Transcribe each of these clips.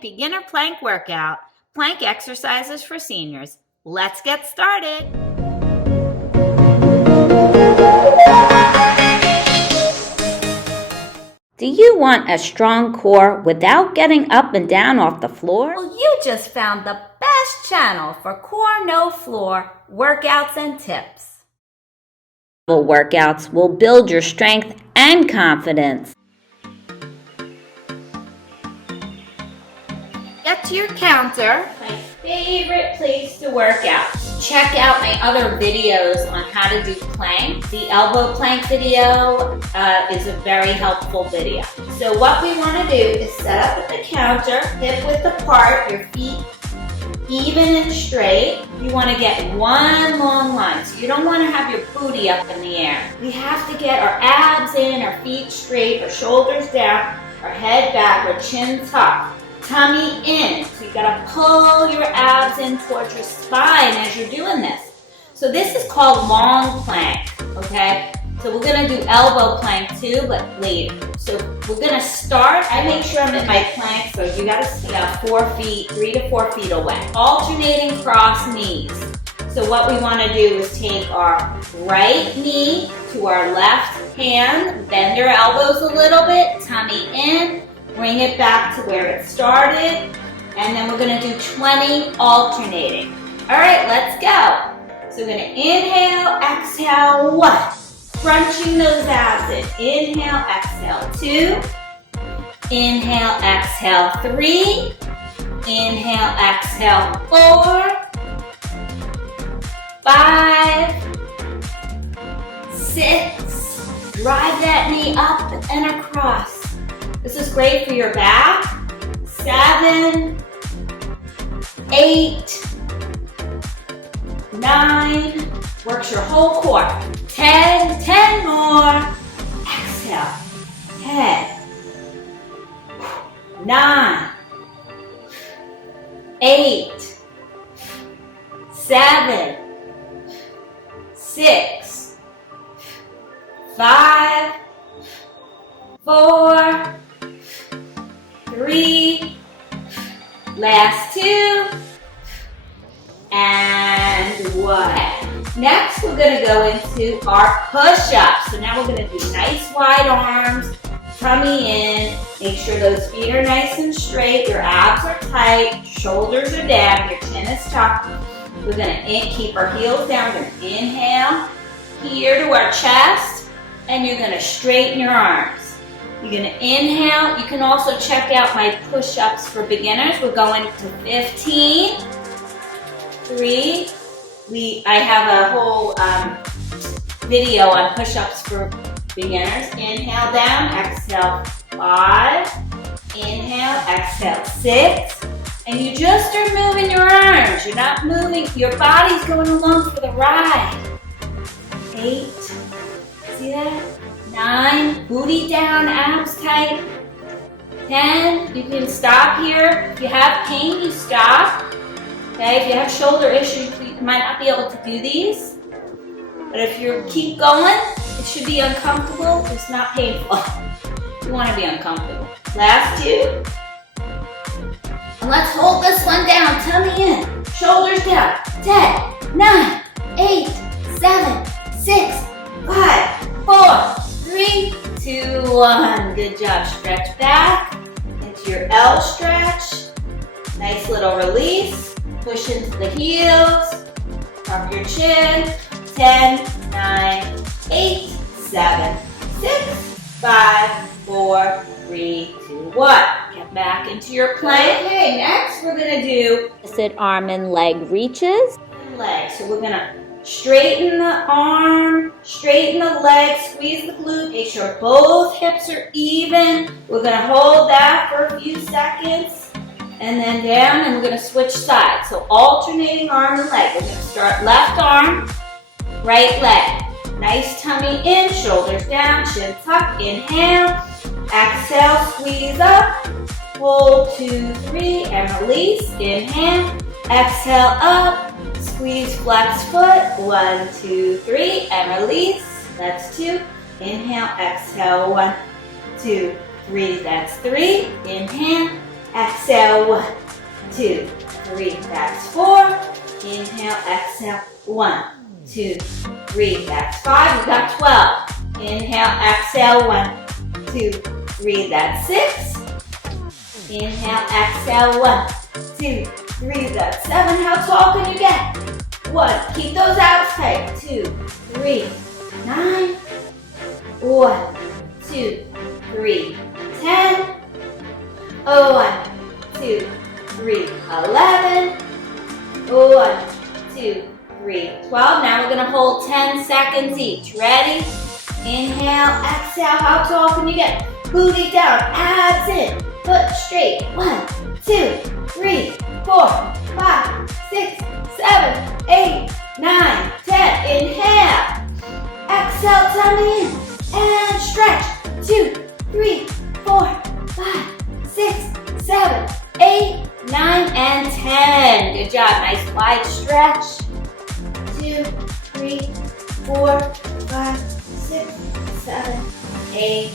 beginner plank workout, plank exercises for seniors. Let's get started. Do you want a strong core without getting up and down off the floor? Well, you just found the best channel for core no floor workouts and tips. Workouts will build your strength and confidence. Get to your counter, my favorite place to work out. Check out my other videos on how to do plank. The elbow plank video is a very helpful video. So what we want to do is set up at the counter, hip width apart, your feet even and straight. You want to get one long line, so you don't want to have your booty up in the air. We have to get our abs in, our feet straight, our shoulders down, our head back, our chin tucked. Tummy in. So you gotta pull your abs in towards your spine as you're doing this. So this is called long plank, okay? So we're gonna do elbow plank too, but later. So we're gonna start, I make sure I'm in my plank, so you gotta stay about 4 feet, 3 to 4 feet away. Alternating cross knees. So what we wanna do is take our right knee to our left hand, bend your elbows a little bit, tummy in, bring it back to where it started, and then we're gonna do 20 alternating. All right, let's go. So we're gonna inhale, exhale, 1. Crunching those abs in. Inhale, exhale, 2. Inhale, exhale, 3. Inhale, exhale, 4. 5. 6. Drive that knee up and across. This is great for your back. 7, 8, 9, works your whole core. 10 more. Exhale. 10, 9, 8, 7, 6, 5, 4, 3, last 2, and 1. Next, we're going to go into our push-ups. So now we're going to do nice wide arms, tummy in, make sure those feet are nice and straight, your abs are tight, shoulders are down, your chin is tucked. We're going to keep our heels down. We're going to inhale here to our chest, and you're going to straighten your arms. You're going to inhale. You can also check out my push-ups for beginners. We're going to 15, 3. I have a whole video on push-ups for beginners. Inhale down, exhale 5. Inhale, exhale 6. And you just are moving your arms. You're not moving. Your body's going along for the ride. 8. See that? 9, booty down, abs tight. 10, you can stop here. If you have pain, you stop. Okay, if you have shoulder issues, you might not be able to do these. But if you keep going, it should be uncomfortable. It's not painful. You want to be uncomfortable. Last 2. And let's hold this one down. Tummy in, shoulders down. 10, 9, 8, 7, 6, 5, 4, 3, 2, 1. Good job. Stretch back into your L stretch. Nice little release. Push into the heels. Drop your chin. 10, 9, 8, 7, 6, 5, 4, 3, 2, 1. Get back into your plank. Okay, next we're going to do opposite arm and leg reaches. So we're going to straighten the arm, straighten the leg, squeeze the glute, make sure both hips are even. We're going to hold that for a few seconds and then down, and we're going to switch sides. So alternating arm and leg. We're going to start left arm, right leg. Nice tummy in, shoulders down, chin tuck. Inhale, exhale, squeeze up. Hold 2, 3, and release. Inhale, exhale up. Squeeze, flex foot. 1, 2, 3, and release. That's 2. Inhale, exhale. 1, 2, 3. That's 3. Inhale, exhale, 1, 2, 3, that's 4. Inhale, exhale, 1, 2, 3, that's 5. We got 12. Inhale, exhale, 1, 2, 3, that's 6. Inhale, exhale, 1, 2, 3, that's 7. How tall can you get? 1, keep those abs tight. 2, 3, 9. 1, 2, 3, 10. 1, 2, 3, 11. 1, 2, 3, 12. Now we're going to hold 10 seconds each. Ready? Inhale, exhale. How tall can you get? Booty down, abs in, foot straight. 1, 2, 3, 4, 5, 6, 7, 8, 9, 10. Inhale. Exhale, tummy in. And stretch. 2, 3, 4, 5, 6, 7, 8, 9, and 10. Good job. Nice wide stretch. 2, 3, 4, 5, 6, 7, 8,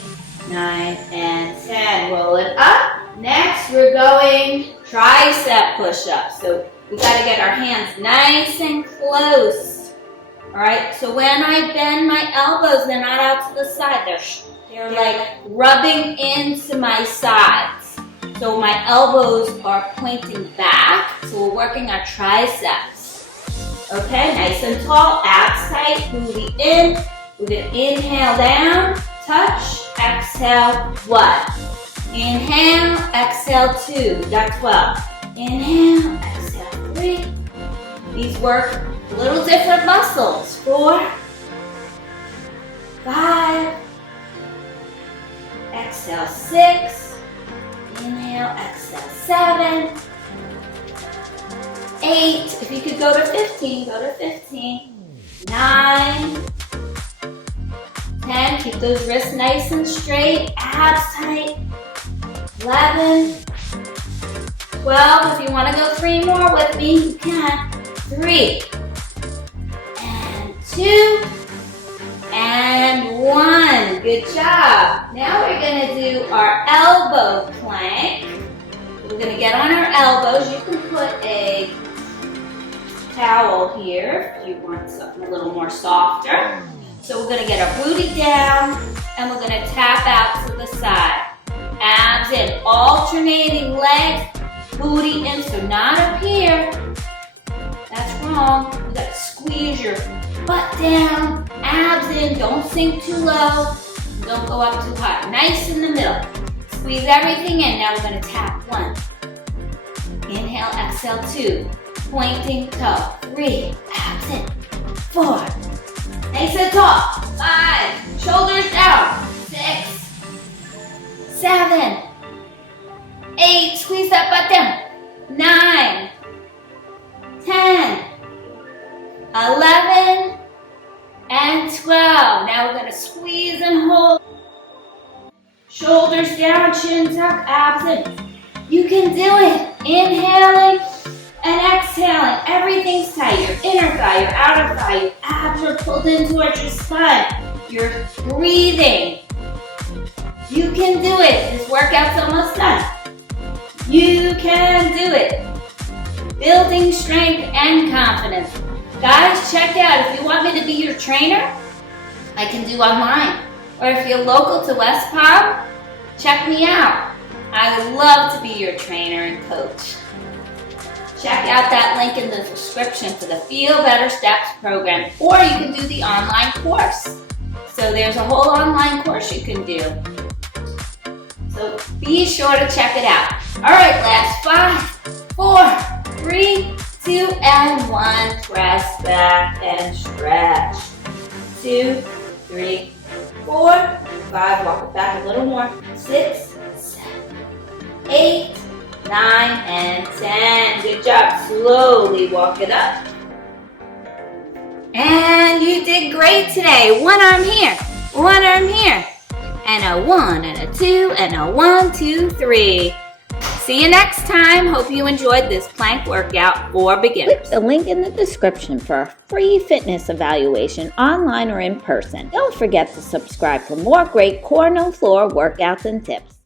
9, and 10. Roll it up. Next, we're going tricep push-ups. So we got to get our hands nice and close. All right. So when I bend my elbows, they're not out to the side. They're like rubbing into my sides. So my elbows are pointing back. So we're working our triceps. Okay, nice and tall, abs tight, booty in. We're gonna inhale down, touch, exhale, 1. Inhale, exhale, 2, got 12. Inhale, exhale, 3. These work a little different muscles. 4, 5, exhale, 6. Inhale, exhale, 7. 8, if you could go to 15, go to 15. 9, 10, keep those wrists nice and straight, abs tight. 11, 12, if you want to go 3 more with me, you can. 3, and 2, and 1. Good job. Now we're going to do our elbow plank. We're going to get on our elbows. You can put a towel here if you want something a little more softer. So we're going to get our booty down and we're going to tap out to the side. Abs in, alternating legs, booty in, so not up here. That's wrong. You got to squeeze your butt down, abs in, don't sink too low, don't go up too high. Nice in the middle. Squeeze everything in. Now we're going to tap. 1. Inhale, exhale, 2. Pointing toe. 3. Abs in. 4. Nice and tall. 5. Shoulders down. 6. 7. 8. Squeeze that butt down. 9. 10. 11. And 12. Now we're going to squeeze and hold. Shoulders down, chin tuck, abs in. You can do it. Inhaling and exhaling. Everything's tight. Your inner thigh, your outer thigh, your abs are pulled in towards your spine. You're breathing. You can do it. This workout's almost done. You can do it. Building strength and confidence. Guys, check out. If you want me to be your trainer, I can do online. Or if you're local to West Palm, check me out. I would love to be your trainer and coach. Check out that link in the description for the Feel Better Steps program, or you can do the online course. So there's a whole online course you can do. So be sure to check it out. All right, last 5, 4, 3, 2, and 1. Press back and stretch. 2, 3, 4, 5. Walk it back a little more. 6, 7, 8, 9, and 10. Good job. Slowly walk it up. And you did great today. One arm here, one arm here. And a 1, and a 2, and a 1, 2, 3. See you next time. Hope you enjoyed this plank workout for beginners. Click the link in the description for a free fitness evaluation online or in person. Don't forget to subscribe for more great core no floor workouts and tips.